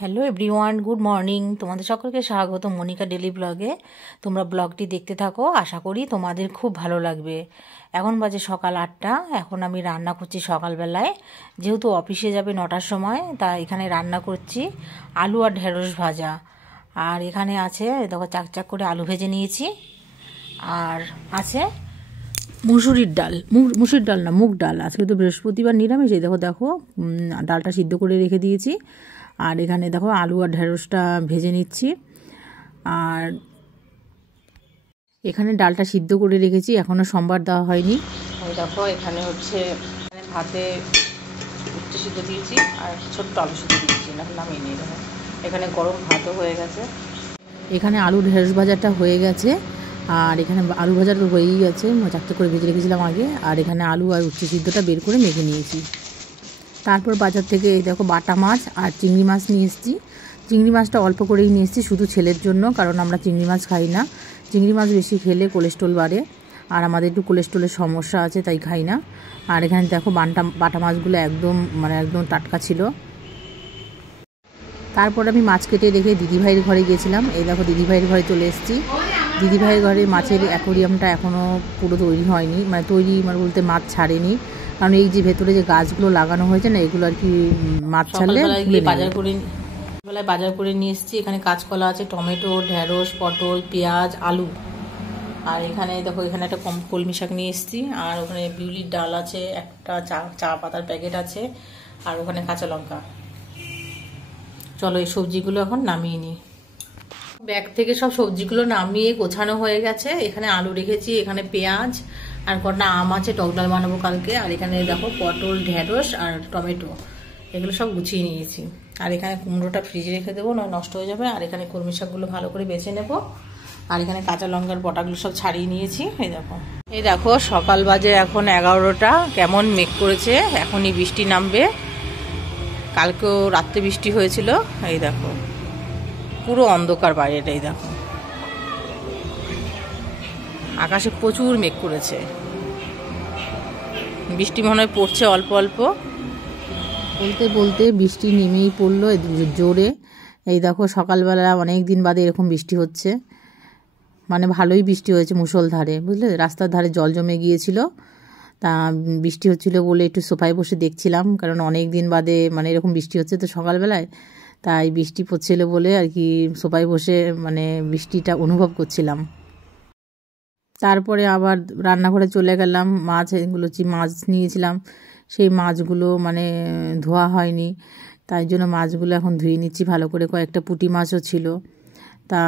Hello everyone, good morning. তোমাদের সকলকে স্বাগত মনিকা ডেলি ব্লগে। তোমরা ব্লগটি দেখতে থাকো, আশা করি তোমাদের খুব ভালো লাগবে। এখন বাজে সকাল 8টা। এখন আমি রান্না করছি সকালবেলায়, যেহেতু অফিসে যাবে 9টার সময়, তা এখানে রান্না করছি আলু আর ঢেঁড়স ভাজা। আর এখানে আছে দেখো, চাকচাক করে আলু ভেজে নিয়েছি। আর আছে মুসুরির ডাল, মুসুরির ডাল না, মুগ ডাল। আজকে তো বৃহস্পতিবার, নিরামিষ। এই দেখো দেখো, ডালটা সিদ্ধ করে রেখে দিয়েছি। আর এখানে দেখো আলু আর ঢেঁড়সটা ভেজে নিচ্ছি। আর এখানে ডালটা সিদ্ধ করে রেখেছি, এখনও সম্বার দেওয়া হয়নি। ওই দেখো এখানে হচ্ছে ভাতে উচ্চ সিদ্ধ দিয়েছি আর ছোট্ট আলু সিদ্ধ দিয়েছি, এখন নামিয়ে নিয়ে দেবো। এখানে গরম ভাতও হয়ে গেছে। এখানে আলু ঢেঁড়স ভাজাটা হয়ে গেছে। আর এখানে আলু ভাজা তো হয়েই গেছে, চারটে করে ভেজে রেখেছিলাম আগে। আর এখানে আলু আর উচ্চ সিদ্ধটা বের করে মেখে নিয়েছি। তারপর বাজার থেকে এই দেখো বাটা মাছ আর চিংড়ি মাছ নিয়ে এসেছি। চিংড়ি মাছটা অল্প করেই নিয়ে এসেছি, শুধু ছেলের জন্য, কারণ আমরা চিংড়ি মাছ খাই না। চিংড়ি মাছ বেশি খেলে কোলেস্ট্রল বাড়ে, আর আমাদের একটু কোলেস্ট্রলের সমস্যা আছে, তাই খাই না। আর এখানে দেখো বাটা মাছগুলো একদম টাটকা ছিল। তারপর আমি মাছ কেটে রেখে দিদিভাইয়ের ঘরে গিয়েছিলাম। এই দেখো দিদিভাইয়ের ঘরে চলে এসেছি। দিদিভাইয়ের ঘরে মাছের অ্যাকোরিয়ামটা এখনও পুরো তৈরি হয়নি, বলতে মাছ ছাড়েনি, কারণ এই যে ভেতরে যে গাছগুলো লাগানো হয়েছে না, এগুলো আর কি মাছ ছাড়লে বাজার করে নিয়ে এসেছি। এখানে কাঁচকলা আছে, টমেটো, ঢেঁড়স, পটল, পেঁয়াজ, আলু। আর এখানে দেখো, এখানে একটা কলমি শাক নিয়ে এসেছি। আর ওখানে বিউলির ডাল আছে, একটা চা পাতার প্যাকেট আছে, আর ওখানে কাঁচা লঙ্কা। চলো এই সবজিগুলো এখন নামিয়ে নিই। ব্যাগ থেকে সব সবজিগুলো নামিয়ে গোছানো হয়ে গেছে। এখানে আলু রেখেছি, এখানে পেঁয়াজ, আর কটা আম আছে, টক ডাল বানাবো কালকে। আর এখানে দেখো পটল, ঢেঁড়স আর টমেটো, এগুলো সব গুছিয়ে নিয়েছি। আর এখানে কুমড়োটা ফ্রিজে রেখে দেবো, নয় নষ্ট হয়ে যাবে। আর এখানে কলমি শাকগুলো ভালো করে বেছে নেবো। আর এখানে কাঁচা লঙ্কার বটাগুলো সব ছাড়িয়ে নিয়েছি। এই দেখো সকাল বাজে এখন 11টা। কেমন মেঘ করেছে, এখনই বৃষ্টি নামবে। কালকেও রাত্রে বৃষ্টি হয়েছিল। এই দেখো পুরো অন্ধকার বাইরেটাই, দেখো আকাশে প্রচুর মেঘ করেছে। বৃষ্টি মনে হয় পড়ছে অল্প অল্প। বলতে বলতে বৃষ্টি নেমেই পড়লো জোরে। এই দেখো সকালবেলা অনেক দিন বাদে এরকম বৃষ্টি হচ্ছে, ভালোই বৃষ্টি হয়েছে মুষলধারে, বুঝলে। রাস্তার ধারে জল জমে গিয়েছিল, তা বৃষ্টি হচ্ছিল বলে একটু সোফায় বসে দেখছিলাম, কারণ অনেক দিন বাদে এরকম বৃষ্টি হচ্ছে তো সকালবেলায়, তাই বৃষ্টি পড়ছিল বলে আর কি সোফায় বসে বৃষ্টিটা অনুভব করছিলাম। তারপরে আবার রান্নাঘরে চলে গেলাম। মাছ নিয়েছিলাম, সেই মাছগুলো ধোয়া হয়নি, তাই জন্য মাছগুলো এখন ধুয়ে নিচ্ছি ভালো করে। কয়েকটা পুঁটি মাছও ছিল, তা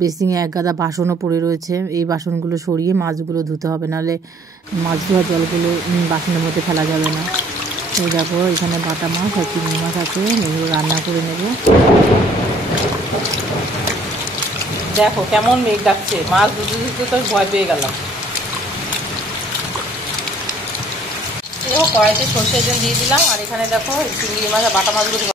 বেসিংয়ে এক গাদা বাসনও পড়ে রয়েছে। এই বাসনগুলো সরিয়ে মাছগুলো ধুতে হবে, নাহলে মাছ ধোয়া জলগুলো বাসনের মধ্যে ফেলা যাবে না। এই দেখো এখানে বাটা মাছ আর চিংড়ি মাছ আছে, এগুলো রান্না করে নেব। দেখো কেমন মেঘ ডাকছে, মাছ ধুতে ধুতে তো ভয় পেয়ে গেলাম। কড়াইতে সর্ষের জন্য দিয়ে দিলাম। আর এখানে দেখো চিংড়ি মাছ আর বাটা মাছগুলো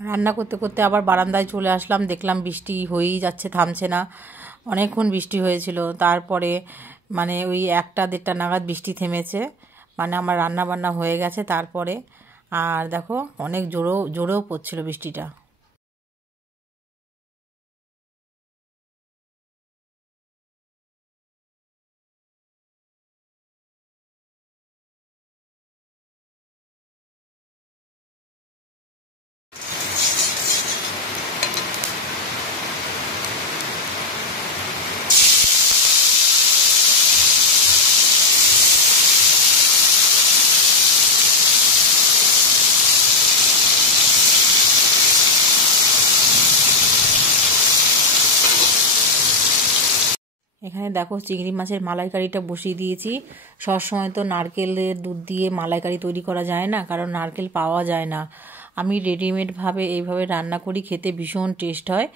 রান্না করতে করতে আবার বারান্দায় চলে আসলাম, দেখলাম বৃষ্টি হয়েই যাচ্ছে, থামছে না। অনেকক্ষণ বৃষ্টি হয়েছিল, তারপরে ওই 1টা-1:30 নাগাদ বৃষ্টি থেমেছে, আমার রান্না বান্না হয়ে গেছে তারপরে। আর দেখো অনেক জোরেও পড়ছিল বৃষ্টিটা। এখানে দেখো চিংড়ি মাছের মালাইকারিটা বসিয়ে দিয়েছি। সবসময় তো নারকেলের দুধ দিয়ে মালাইকারি তৈরি করা যায় না, কারণ নারকেল পাওয়া যায় না। আমি রেডিমেডভাবে এইভাবে রান্না করি, খেতে ভীষণ টেস্ট হয়।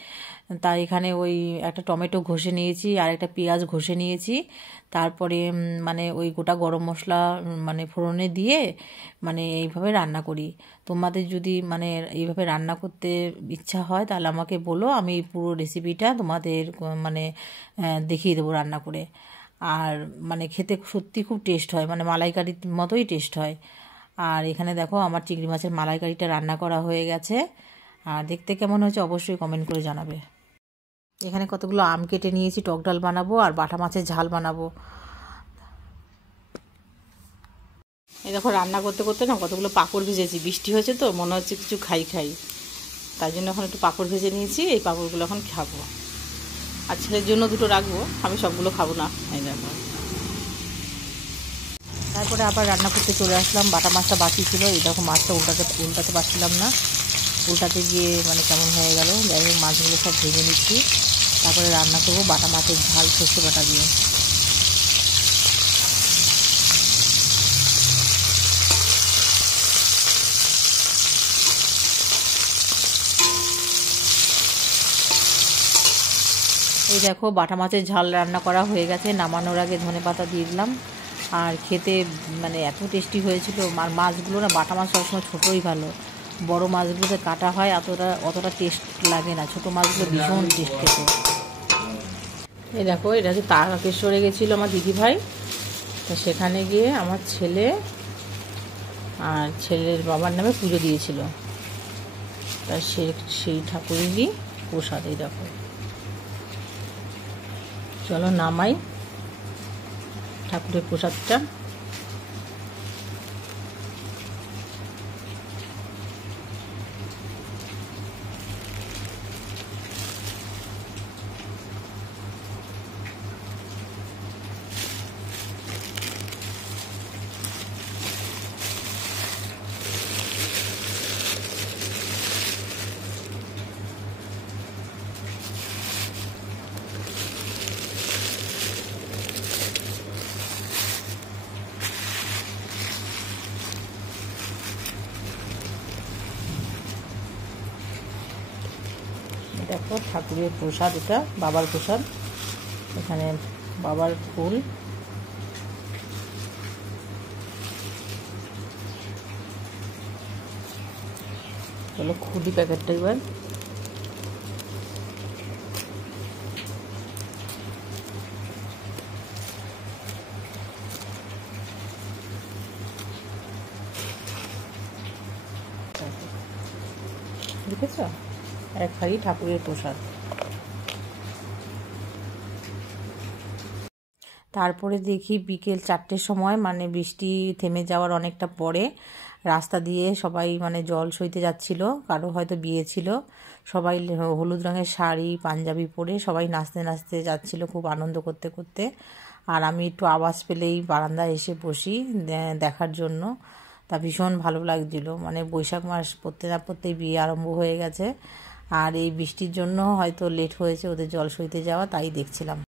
তাই এখানে ওই একটা টমেটো ঘষে নিয়েছি আর একটা পেঁয়াজ ঘষে নিয়েছি। তারপরে মানে ওই গোটা গরম মশলা মানে ফোড়নে দিয়ে মানে এইভাবে রান্না করি। তোমাদের যদি মানে এইভাবে রান্না করতে ইচ্ছা হয় তাহলে আমাকে বলো, আমি পুরো রেসিপিটা তোমাদের মানে দেখিয়ে দেবো রান্না করে। আর মানে খেতে সত্যি খুব টেস্ট হয়, মানে মালাইকারির মতোই টেস্ট হয়। আর এখানে দেখো আমার চিংড়ি মাছের মালাইকারিটা রান্না করা হয়ে গেছে। আর দেখতে কেমন হয়েছে অবশ্যই কমেন্ট করে জানাবে। এখানে কতগুলো আম কেটে নিয়েছি, টক ডাল বানাবো আর বাটা মাছের ঝাল বানাবো। এই দেখো রান্না করতে করতে না কতগুলো পাঁপড় ভেজেছি, বৃষ্টি হয়েছে তো মনে হচ্ছে কিছু খাই তাই জন্য এখন একটু পাঁপড় ভেজে নিয়েছি। এই পাঁপড়গুলো এখন খাবো, আর ছেলের জন্য দুটো রাখবো, আমি সবগুলো খাবো না। এই দেখো তারপরে আবার রান্না করতে চলে আসলাম। বাটা মাছটা বাকি ছিল, এই দেখো মাছটা উল্টাতে পারছিলাম না, উল্টাতে গিয়ে মানে কেমন হয়ে গেল। যাই হোক মাছগুলো সব ভেজে নিচ্ছি, তারপরে রান্না করবো বাটা মাছের ঝাল সর্ষে বাটা দিয়ে। এই দেখো বাটা মাছের ঝাল রান্না করা হয়ে গেছে, নামানোর আগে ধনেপাতা দিয়ে দিলাম। আর খেতে মানে এত টেস্টি হয়েছিল। আর মাছগুলো না, বাটা মাছ সবসময় ছোটোই ভালো, বড় মাছগুলোতে কাটা হয় অতটা টেস্ট লাগে না, ছোটো মাছগুলো ভীষণ টেস্ট খেতে। এই দেখো এটা হচ্ছে তারকেশ্বরে গেছিলো আমার দিদিভাই, তো সেখানে গিয়ে আমার ছেলে আর ছেলের বাবার নামে পুজো দিয়েছিল, তা সেই ঠাকুরেরই প্রসাদ। এই দেখো চলো নামাই ঠাকুরের প্রসাদটা। দেখো ঠাকুরের প্রসাদ, এটা বাবার প্রসাদ। এখানে বাবার ফুল, চলো খুলি প্যাকেটটা এবার। দেখেছ, এক হাঁড়ি ঠাকুরের প্রসাদ। তারপরে দেখি বিকেল 4টের সময়, মানে বৃষ্টি থেমে যাওয়ার অনেকটা পরে, রাস্তা দিয়ে সবাই মানে জল সইতে যাচ্ছিল, কারো হয়তো বিয়ে ছিল। সবাই হলুদ রঙের শাড়ি পাঞ্জাবি পরে সবাই নাচতে নাচতে যাচ্ছিল, খুব আনন্দ করতে করতে। আর আমি একটু আওয়াজ পেলেই বারান্দায় এসে বসি দেখার জন্য। তা ভীষণ ভালো লাগছিল, মানে বৈশাখ মাস পড়তে না পড়তেই বিয়ে আরম্ভ হয়ে গেছে। আর এই বৃষ্টির জন্য হয়তো লেট হয়েছে ওদের জল সইতে যাওয়া, তাই দেখছিলাম।